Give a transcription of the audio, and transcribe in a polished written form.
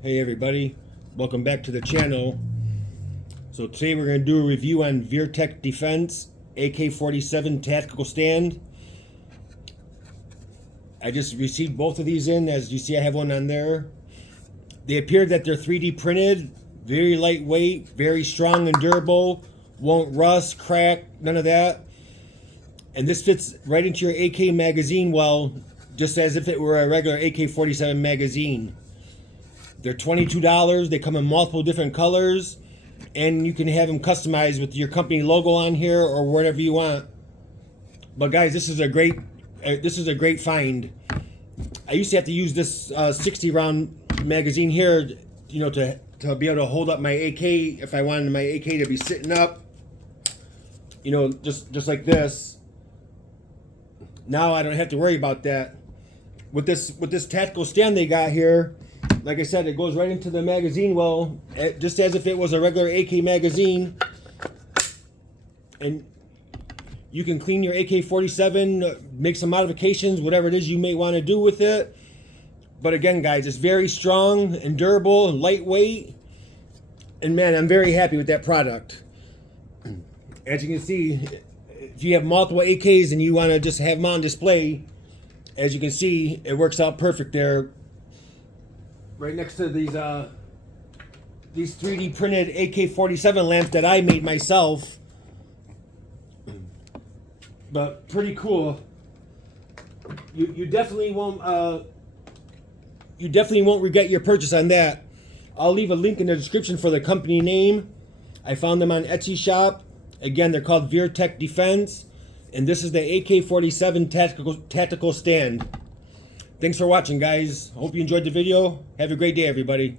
Hey everybody, welcome back to the channel. So today we're going to do a review on Vertex Defense AK-47 tactical stand. I just received both of these in. As you see, I have one on there. They appear that they're 3D printed, very lightweight, very strong and durable, won't rust, crack, none of that. And this fits right into your AK magazine well, just as if it were a regular AK-47 magazine. They're $22. They come in multiple different colors, and you can have them customized with your company logo on here or whatever you want. But guys, this is a great find. I used to have to use this 60 round magazine here, you know, to be able to hold up my AK if I wanted my AK to be sitting up, you know, just like this. Now I don't have to worry about that. With this tactical stand they got here, like I said, it goes right into the magazine well, just as if it was a regular AK magazine. And you can clean your AK-47, make some modifications, whatever it is you may want to do with it. But again, guys, it's very strong and durable and lightweight. And man, I'm very happy with that product. As you can see, if you have multiple AKs and you want to just have them on display, as you can see, it works out perfect there. Right next to these 3D printed AK-47 lamps that I made myself. But pretty cool. You definitely won't regret your purchase on that. I'll leave a link in the description for the company name. I found them on Etsy shop. Again, they're called Vertex Defense, and this is the AK-47 tactical stand. Thanks for watching, guys. Hope you enjoyed the video. Have a great day, everybody.